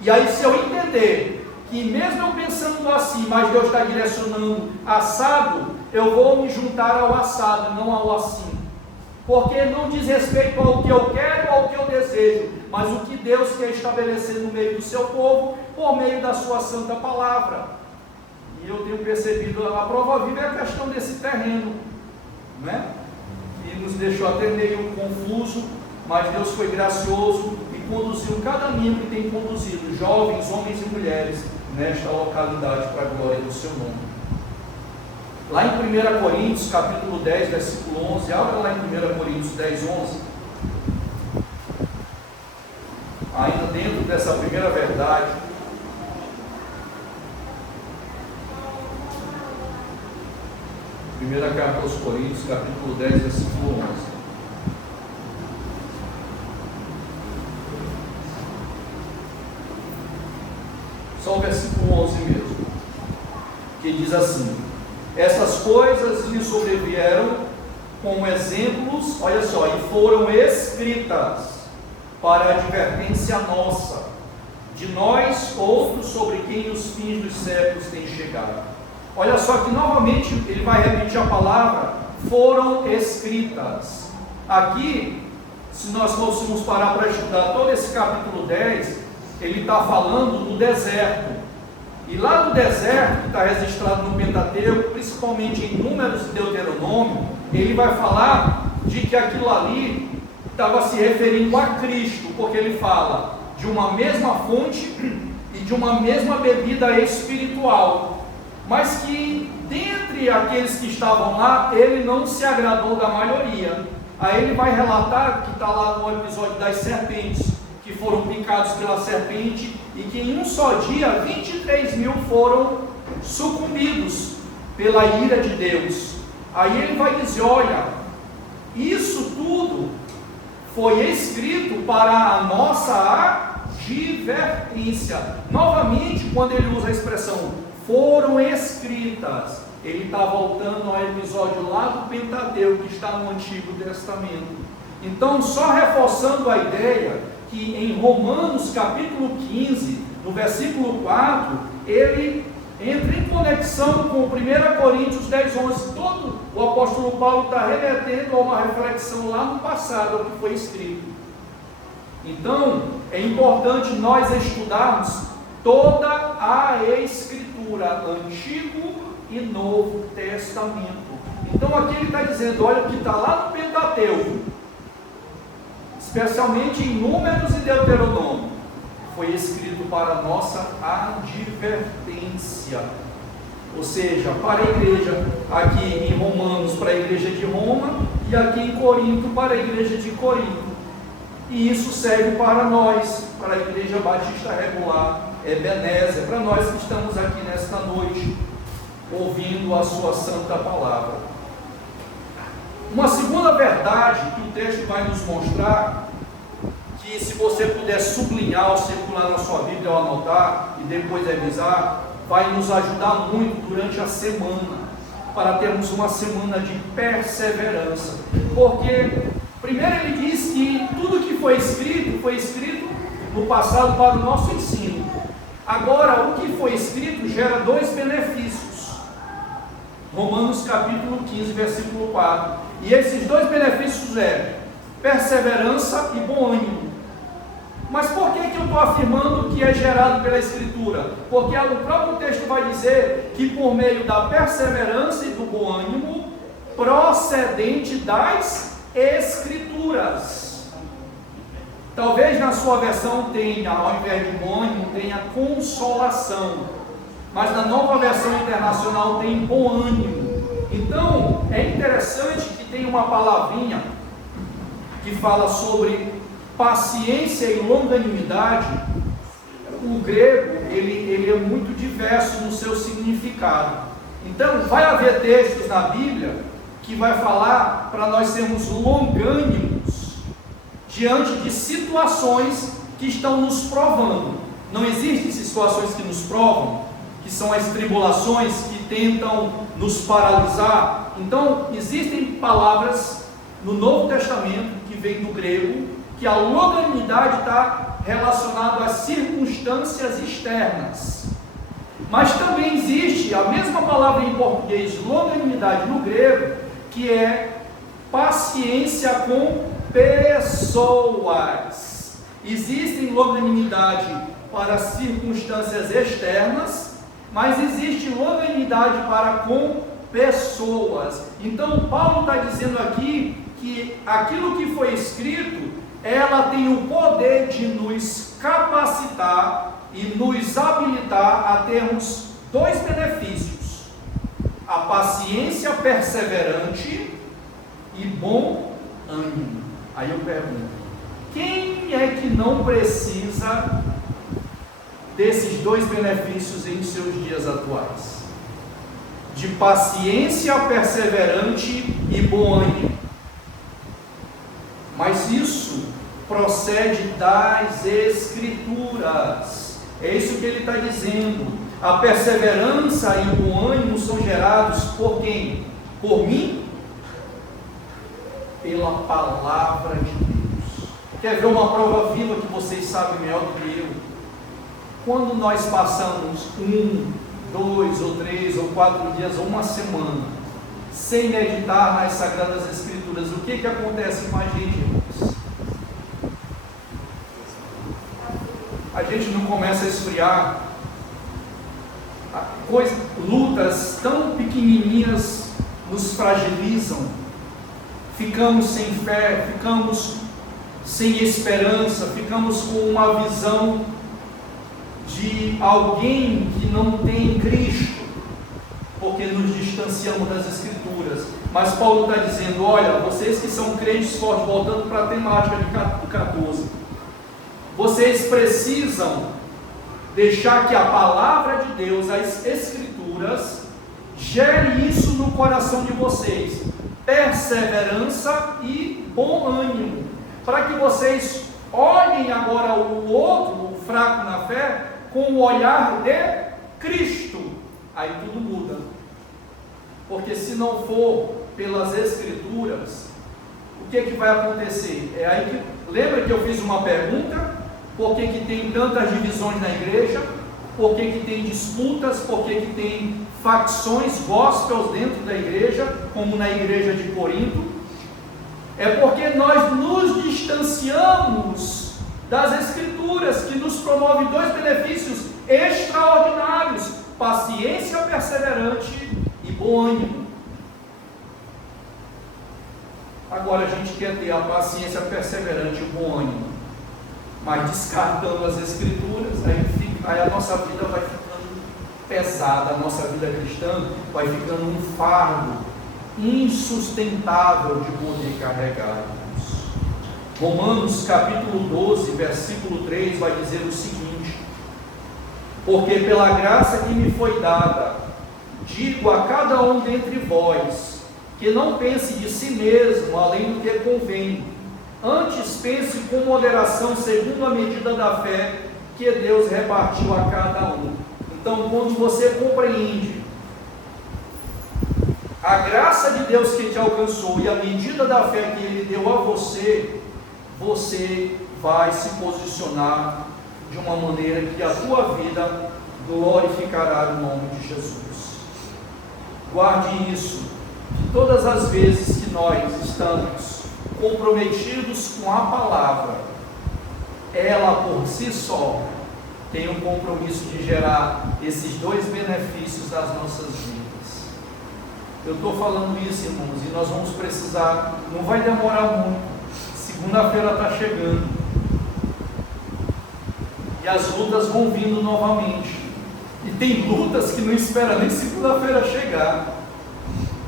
E aí, se eu entender que mesmo eu pensando assim, mas Deus está direcionando assado, eu vou me juntar ao assado, não ao assim. Porque não diz respeito ao que eu quero ou ao que eu desejo, mas o que Deus quer estabelecer no meio do seu povo, por meio da sua santa palavra. E eu tenho percebido, a prova viva é a questão desse terreno, né? Que nos deixou até meio confuso, mas Deus foi gracioso e conduziu cada membro, e tem conduzido jovens, homens e mulheres nesta localidade para a glória do seu nome. Lá em 1 Coríntios, capítulo 10, versículo 11, abra lá em 1 Coríntios 10, 11. Ainda dentro dessa primeira verdade. Primeira carta aos Coríntios, capítulo 10, versículo 11. Só o versículo 11 mesmo, que diz assim: essas coisas lhe sobrevieram como exemplos, olha só, e foram escritas para a advertência nossa, de nós outros, sobre quem os fins dos séculos têm chegado. Olha só que novamente ele vai repetir a palavra, foram escritas. Aqui, se nós fôssemos parar para estudar todo esse capítulo 10, ele está falando do deserto. E lá do deserto, que está registrado no Pentateuco, principalmente em Números e Deuteronômio, ele vai falar de que aquilo ali estava se referindo a Cristo, porque ele fala de uma mesma fonte e de uma mesma bebida espiritual, mas que dentre aqueles que estavam lá, ele não se agradou da maioria. Aí ele vai relatar que está lá no episódio das serpentes, que foram picados pela serpente, e que em um só dia 23 mil foram sucumbidos pela ira de Deus. Aí ele vai dizer, olha, isso tudo foi escrito para a nossa advertência. Novamente, quando ele usa a expressão foram escritas, ele está voltando ao episódio lá do Pentateuco, que está no Antigo Testamento. Então, só reforçando a ideia que em Romanos capítulo 15, no versículo 4, ele entra em conexão com 1 Coríntios 10, 11. Todo o apóstolo Paulo está remetendo a uma reflexão lá no passado, ao que foi escrito. Então, é importante nós estudarmos toda a Escritura, Antigo e Novo Testamento. Então, aqui ele está dizendo, olha, o que está lá no Pentateuco, especialmente em Números e Deuteronômio, foi escrito para a nossa advertência, ou seja, para a igreja aqui em Romanos, para a igreja de Roma, e aqui em Corinto, para a igreja de Corinto. E isso serve para nós, para a igreja batista regular, Ebenezer, para nós que estamos aqui nesta noite, ouvindo a sua santa palavra. Uma segunda verdade que o texto vai nos mostrar, que se você puder sublinhar ou circular na sua Bíblia ou anotar, e depois revisar, vai nos ajudar muito durante a semana, para termos uma semana de perseverança. Porque, primeiro ele diz que tudo que foi escrito no passado para o nosso ensino. Agora, o que foi escrito gera dois benefícios. Romanos capítulo 15, versículo 4. E esses dois benefícios é perseverança e bom ânimo. Mas por que eu estou afirmando que é gerado pela Escritura? Porque o próprio texto vai dizer que por meio da perseverança e do bom ânimo, procedente das Escrituras. Talvez na sua versão tenha, ao invés de bom ânimo, tenha consolação. Mas na nova versão internacional tem bom ânimo. Então, é interessante que tem uma palavrinha que fala sobre paciência e longanimidade. O grego, ele é muito diverso no seu significado. Então, vai haver textos na Bíblia que vai falar para nós sermos longânimos diante de situações que estão nos provando. Não existem situações que nos provam, que são as tribulações que tentam nos paralisar. Então, existem palavras no Novo Testamento, que vem do grego, que a longanimidade está relacionada às circunstâncias externas. Mas também existe a mesma palavra em português, longanimidade, no grego, que é paciência com pessoas. Existem longanimidade para circunstâncias externas, mas existe longanimidade para com pessoas. Então Paulo está dizendo aqui que aquilo que foi escrito, ela tem o poder de nos capacitar e nos habilitar a termos dois benefícios: a paciência perseverante e bom ânimo. Aí eu pergunto, quem é que não precisa desses dois benefícios em seus dias atuais? De paciência perseverante e bom ânimo. Mas isso procede das Escrituras. É isso que ele está dizendo. A perseverança e o bom ânimo são gerados por quem? Por mim? Pela palavra de Deus. Quer ver uma prova viva que vocês sabem melhor do que eu? Quando nós passamos 1, 2 ou 3 ou 4 dias ou uma semana sem meditar nas Sagradas Escrituras, o que acontece com a gente, irmãos? A gente não começa a esfriar, lutas tão pequenininhas nos fragilizam, ficamos sem fé, ficamos sem esperança, ficamos com uma visão de alguém que não tem Cristo, porque nos distanciamos das Escrituras. Mas Paulo está dizendo, olha, vocês que são crentes fortes, voltando para a temática de 14, vocês precisam deixar que a palavra de Deus, as Escrituras, gere isso no coração de vocês, perseverança e bom ânimo, para que vocês olhem agora o outro, o fraco na fé, com o olhar de Cristo. Aí tudo muda, porque se não for pelas Escrituras, o que vai acontecer? É aí que, lembra que eu fiz uma pergunta? Por que tem tantas divisões na igreja? Por que tem disputas? Por que tem facções gospels dentro da igreja, como na igreja de Corinto? É porque nós nos distanciamos das Escrituras, que nos promovem dois benefícios extraordinários: paciência perseverante e bom ânimo. Agora a gente quer ter a paciência perseverante e o bom ânimo, mas descartando as Escrituras, aí a nossa vida vai ficando pesada, a nossa vida cristã vai ficando um fardo insustentável de poder carregar. Romanos capítulo 12, versículo 3 vai dizer o seguinte: porque pela graça que me foi dada, digo a cada um dentre vós, que não pense de si mesmo além do que convém, antes pense com moderação, segundo a medida da fé que Deus repartiu a cada um. Então, quando você compreende a graça de Deus que te alcançou e a medida da fé que Ele deu a você, você vai se posicionar de uma maneira que a tua vida glorificará o nome de Jesus. Guarde isso, que todas as vezes que nós estamos comprometidos com a palavra, ela por si só tem um compromisso de gerar esses dois benefícios das nossas vidas. Eu estou falando isso, irmãos, e nós vamos precisar, não vai demorar muito. Segunda-feira está chegando e as lutas vão vindo novamente, e tem lutas que não esperam nem segunda-feira chegar,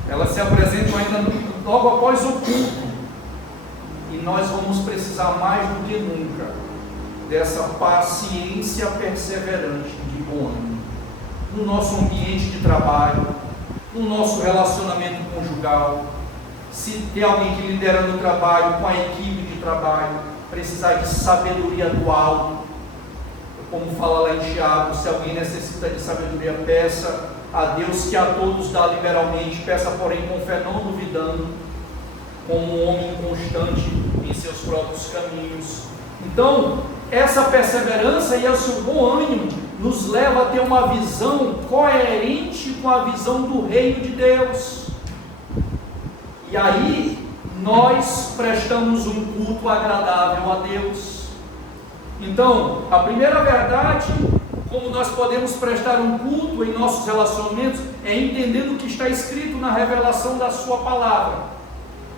elas se apresentam ainda logo após o culto, e nós vamos precisar mais do que nunca dessa paciência perseverante de bom ânimo, no nosso ambiente de trabalho, no nosso relacionamento conjugal. Se tem alguém que lidera no trabalho, com a equipe de trabalho, precisar de sabedoria do alto, como fala lá em Tiago, se alguém necessita de sabedoria, peça a Deus, que a todos dá liberalmente, peça porém com fé, não duvidando, como um homem constante em seus próprios caminhos. Então, essa perseverança e esse bom ânimo nos leva a ter uma visão coerente com a visão do reino de Deus. E aí, nós prestamos um culto agradável a Deus. Então, a primeira verdade, como nós podemos prestar um culto em nossos relacionamentos, é entendendo o que está escrito na revelação da sua palavra.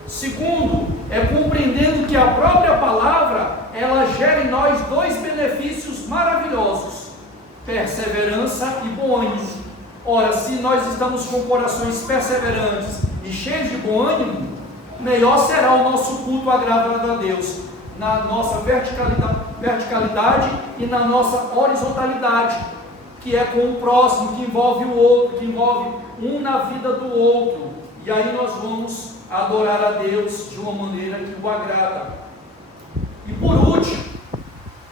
Segundo, é compreendendo que a própria palavra, ela gera em nós dois benefícios maravilhosos: perseverança e bom ânimo. Ora, se nós estamos com corações perseverantes e cheios de bom ânimo, melhor será o nosso culto agradável a Deus, na nossa verticalidade e na nossa horizontalidade, que é com o próximo, que envolve o outro, que envolve um na vida do outro. E aí nós vamos adorar a Deus de uma maneira que o agrada. E por último,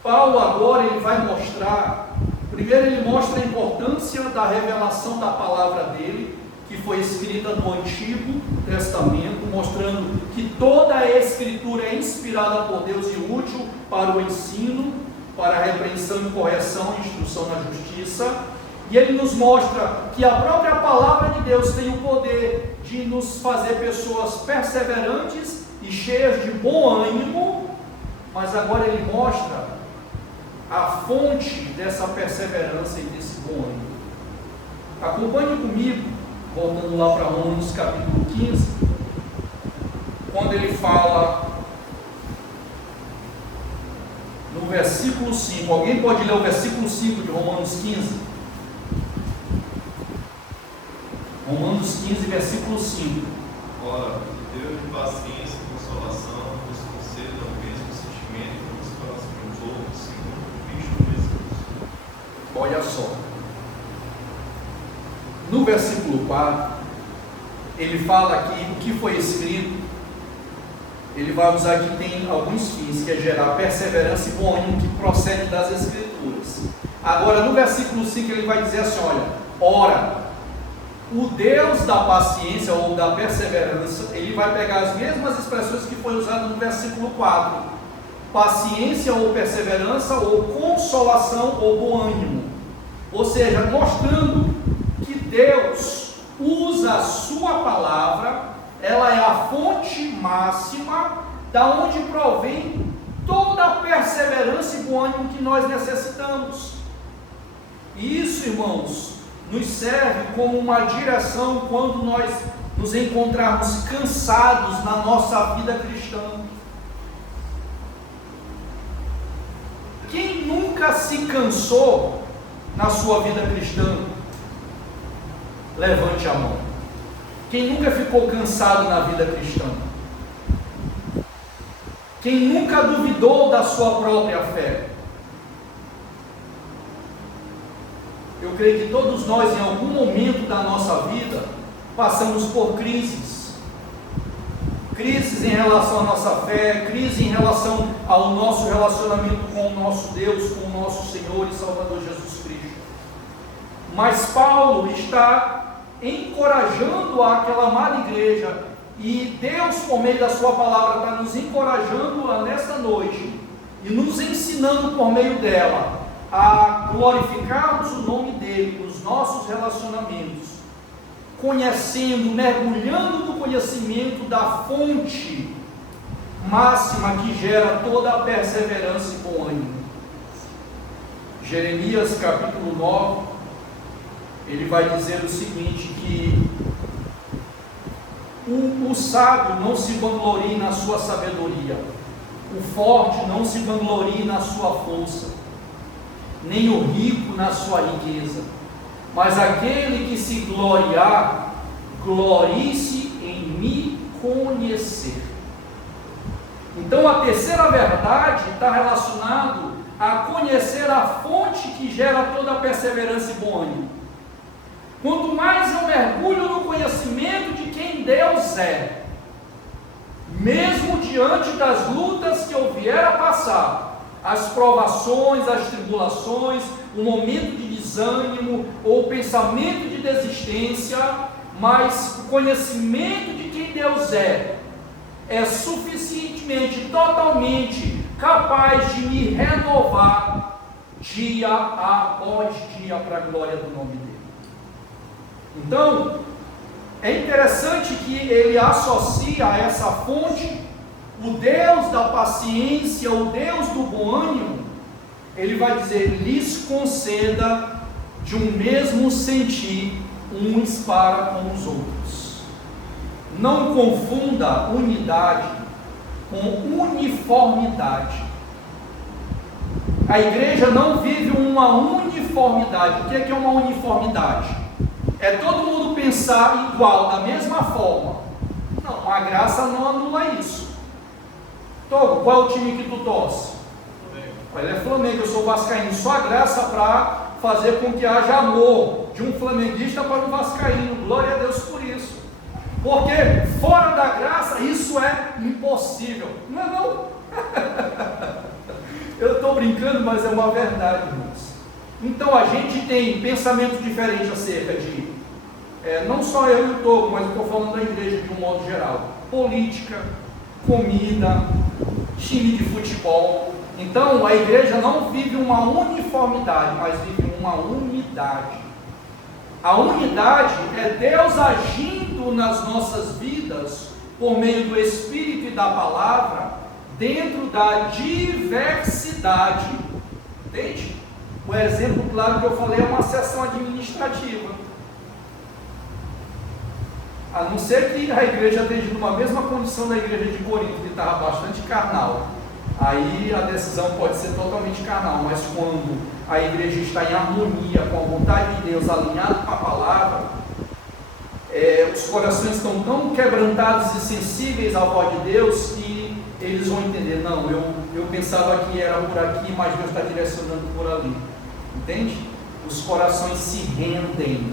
Paulo agora ele vai mostrar, primeiro ele mostra a importância da revelação da palavra dele, que foi escrita no Antigo Testamento, mostrando que toda a Escritura é inspirada por Deus e útil para o ensino, para a repreensão e correção e instrução na justiça. E ele nos mostra que a própria palavra de Deus tem o poder de nos fazer pessoas perseverantes e cheias de bom ânimo, mas agora ele mostra a fonte dessa perseverança e desse bom ânimo. Acompanhe comigo, voltando lá para Romanos capítulo 15, quando ele fala no versículo 5. Alguém pode ler o versículo 5 de Romanos 15? Romanos 15, versículo 5. Ora, Deus de paciência e consolação nos conceda o mesmo sentimento uns para os outros, segundo Cristo Jesus. Olha só. No versículo 4, ele fala que o que foi escrito, ele vai usar que tem alguns fins, que é gerar perseverança e bom ânimo que procede das Escrituras. Agora, no versículo 5, ele vai dizer assim: olha, ora, o Deus da paciência ou da perseverança, ele vai pegar as mesmas expressões que foi usado no versículo 4, paciência ou perseverança, ou consolação ou bom ânimo, ou seja, mostrando que Deus usa a sua palavra, ela é a fonte máxima da onde provém toda a perseverança e bom ânimo que nós necessitamos. E isso, irmãos, nos serve como uma direção quando nós nos encontrarmos cansados na nossa vida cristã. Quem nunca se cansou na sua vida cristã? Levante a mão. Quem nunca ficou cansado na vida cristã? Quem nunca duvidou da sua própria fé? Eu creio que todos nós, em algum momento da nossa vida, passamos por crises. Crises em relação à nossa fé, crise em relação ao nosso relacionamento com o nosso Deus, com o nosso Senhor e Salvador Jesus Cristo. Mas Paulo está encorajando aquela amada igreja, e Deus, por meio da sua palavra, está nos encorajando nesta noite, e nos ensinando por meio dela, a glorificarmos o nome dele nos nossos relacionamentos, conhecendo, mergulhando no conhecimento da fonte máxima que gera toda a perseverança e bom ânimo. Jeremias capítulo 9, ele vai dizer o seguinte, que o sábio não se vanglorie na sua sabedoria, o forte não se vanglorie na sua força, nem o rico na sua riqueza, mas aquele que se gloriar, glorie-se em me conhecer. Então a terceira verdade está relacionado a conhecer a fonte que gera toda a perseverança e bom ânimo. Quanto mais eu mergulho no conhecimento de quem Deus é, mesmo diante das lutas que eu vier a passar, as provações, as tribulações, o momento de desânimo ou o pensamento de desistência, mas o conhecimento de quem Deus é suficientemente, totalmente capaz de me renovar dia após dia para a glória do nome dele. Então, é interessante que ele associa a essa fonte o Deus da paciência, o Deus do bom ânimo. Ele vai dizer: lhes conceda de um mesmo sentir uns para com os outros. Não confunda unidade com uniformidade. A igreja não vive uma uniformidade. O que é uma uniformidade? É todo mundo pensar igual, da mesma forma. Não, a graça não anula isso. Togo, qual é o time que tu torce? Ele é Flamengo, eu sou vascaíno. Só a graça para fazer com que haja amor de um flamenguista para um vascaíno. Glória a Deus por isso. Porque fora da graça isso é impossível. Não é não? Eu estou brincando, mas é uma verdade, irmãos. Então a gente tem pensamento diferente acerca de, não só eu e o Togo, mas eu estou falando da igreja de um modo geral. Política, comida, time de futebol. Então a igreja não vive uma uniformidade, mas vive uma unidade. A unidade é Deus agindo nas nossas vidas por meio do Espírito e da palavra, dentro da diversidade. Entende? O exemplo claro que eu falei é uma sessão administrativa. A não ser que a igreja esteja numa mesma condição da igreja de Corinto, que estava bastante carnal. Aí a decisão pode ser totalmente carnal, mas quando a igreja está em harmonia com a vontade de Deus, alinhado com a palavra, os corações estão tão quebrantados e sensíveis à voz de Deus que eles vão entender, não, eu pensava que era por aqui, mas Deus está direcionando por ali. Entende? Os corações se rendem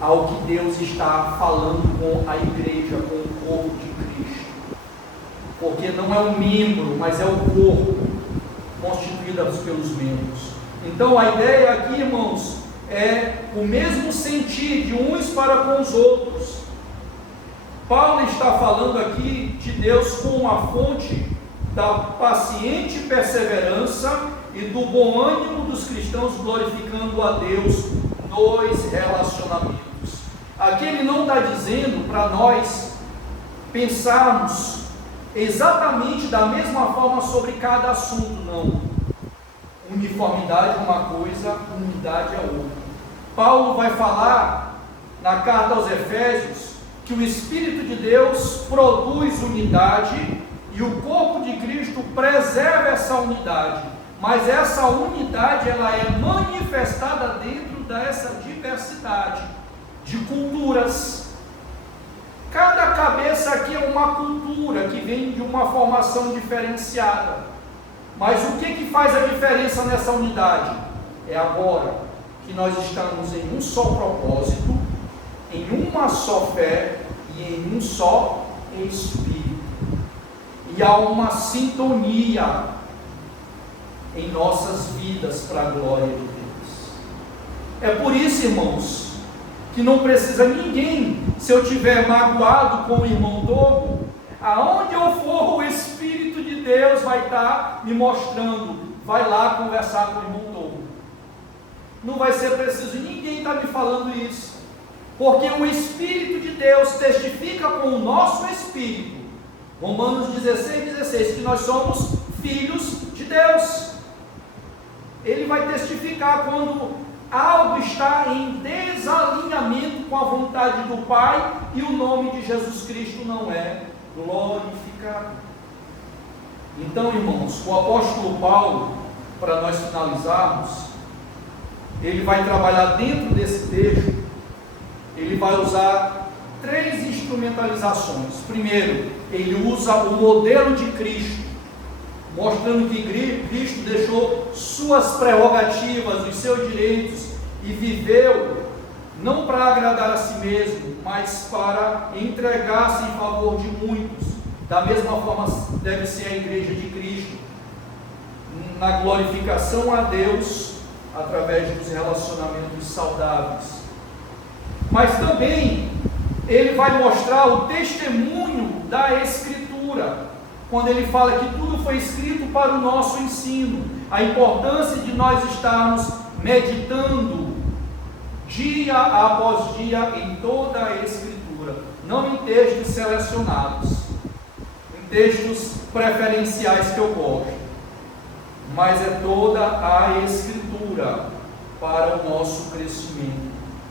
ao que Deus está falando com a igreja, com o corpo de Cristo. Porque não é um membro, mas é o corpo, constituído pelos membros. Então a ideia aqui, irmãos, é o mesmo sentir de uns para com os outros. Paulo está falando aqui de Deus como a fonte da paciente perseverança e do bom ânimo dos cristãos, glorificando a Deus nos relacionamentos. Aqui ele não está dizendo para nós pensarmos exatamente da mesma forma sobre cada assunto, não. Uniformidade é uma coisa, unidade é outra. Paulo vai falar na carta aos Efésios que o Espírito de Deus produz unidade e o corpo de Cristo preserva essa unidade, mas essa unidade ela é manifestada dentro dessa diversidade de culturas. Cada cabeça aqui é uma cultura que vem de uma formação diferenciada. Mas o que faz a diferença nessa unidade? É agora que nós estamos em um só propósito, em uma só fé e em um só Espírito. E há uma sintonia em nossas vidas para a glória de Deus. É por isso, irmãos, que não precisa ninguém, se eu tiver magoado com o irmão Togo, aonde eu for, o Espírito de Deus vai estar me mostrando, vai lá conversar com o irmão Togo. Não vai ser preciso ninguém estar me falando isso, porque o Espírito de Deus testifica com o nosso Espírito, Romanos 16, que nós somos filhos de Deus. Ele vai testificar quando algo está em desalinhamento com a vontade do Pai e o nome de Jesus Cristo não é glorificado. Então, irmãos, o apóstolo Paulo, para nós finalizarmos, ele vai trabalhar dentro desse texto, ele vai usar 3 instrumentalizações. Primeiro, ele usa o modelo de Cristo, mostrando que Cristo deixou suas prerrogativas, os seus direitos e viveu não para agradar a si mesmo, mas para entregar-se em favor de muitos. Da mesma forma deve ser a igreja de Cristo, na glorificação a Deus através dos relacionamentos saudáveis. Mas também ele vai mostrar o testemunho da Escritura, quando ele fala que tudo foi escrito para o nosso ensino, a importância de nós estarmos meditando dia após dia em toda a Escritura, não em textos selecionados, em textos preferenciais que eu gosto, mas é toda a Escritura para o nosso crescimento.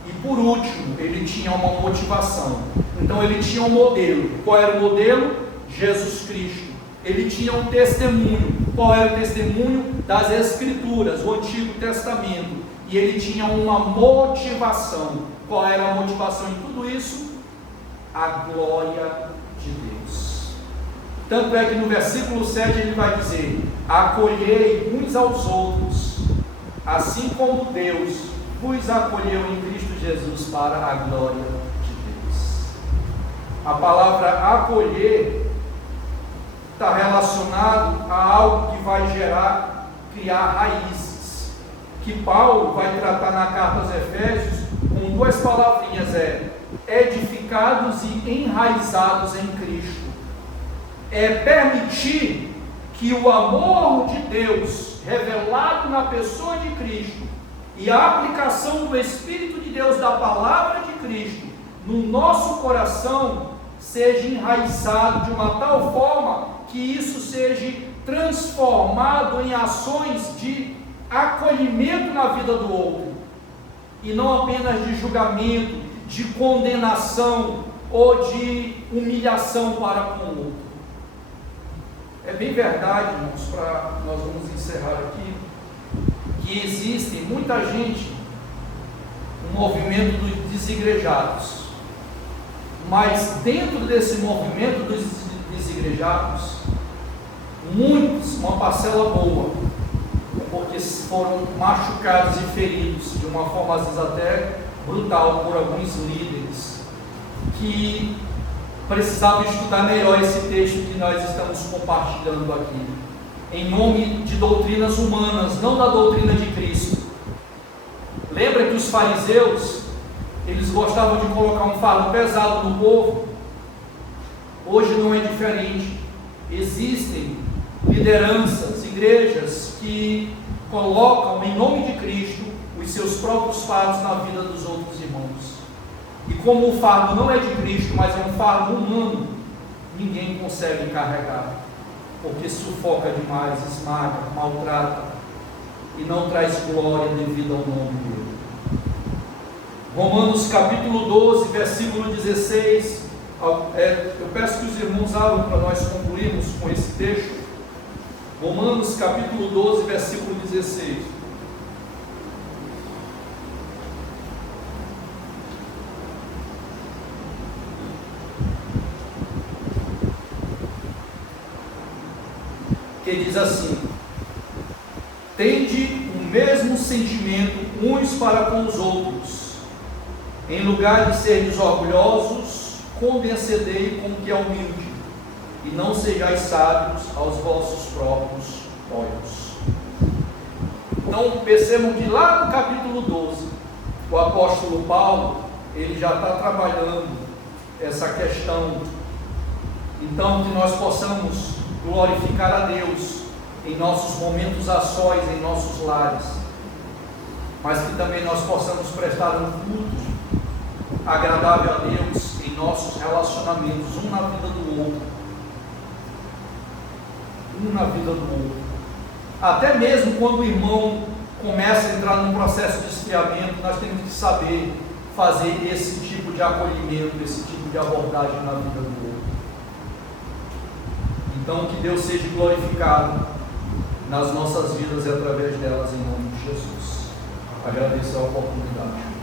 E por último, ele tinha uma motivação. Então ele tinha um modelo. Qual era o modelo? Jesus Cristo. Ele tinha um testemunho. Qual era o testemunho? Das Escrituras, o Antigo Testamento. e ele tinha uma motivação. Qual era a motivação em tudo isso? A glória de Deus. Tanto é que no versículo 7 ele vai dizer: acolhei uns aos outros, assim como Deus vos acolheu em Cristo Jesus para a glória de Deus. A palavra acolher está relacionado a algo que vai criar raízes, que Paulo vai tratar na carta aos Efésios com duas palavrinhas: edificados e enraizados em Cristo. É permitir que o amor de Deus revelado na pessoa de Cristo e a aplicação do Espírito de Deus, da palavra de Cristo, no nosso coração, seja enraizado de uma tal forma que isso seja transformado em ações de acolhimento na vida do outro, e não apenas de julgamento, de condenação ou de humilhação para com o outro. É bem verdade, irmãos, nós vamos encerrar aqui, que existe muita gente no movimento dos desigrejados, mas dentro desse movimento dos desigrejados, muitos, uma parcela boa, porque foram machucados e feridos de uma forma às vezes até brutal por alguns líderes, que precisavam estudar melhor esse texto que nós estamos compartilhando aqui, em nome de doutrinas humanas, não da doutrina de Cristo. Lembra que os fariseus, eles gostavam de colocar um fardo pesado no povo? Hoje não é diferente. Existem lideranças, igrejas que colocam em nome de Cristo os seus próprios fardos na vida dos outros irmãos. E como o fardo não é de Cristo, mas é um fardo humano, ninguém consegue carregar, porque sufoca demais, esmaga, maltrata e não traz glória devida ao nome dele. Romanos capítulo 12, versículo 16. Eu peço que os irmãos abram para nós concluirmos com esse texto. Romanos capítulo 12, versículo 16. Que diz assim: tende o mesmo sentimento uns para com os outros, em lugar de serdes orgulhosos, condescendei com o que é humilde, e não sejais sábios aos vossos próprios olhos. Então percebam que lá no capítulo 12, o apóstolo Paulo, ele já está trabalhando essa questão. Então que nós possamos glorificar a Deus em nossos momentos a sós, em nossos lares, mas que também nós possamos prestar um culto agradável a Deus em nossos relacionamentos, um na vida do outro, até mesmo quando o irmão começa a entrar num processo de esfriamento, nós temos que saber fazer esse tipo de acolhimento, esse tipo de abordagem na vida do outro. Então, que Deus seja glorificado nas nossas vidas e através delas, em nome de Jesus. Agradeço a oportunidade.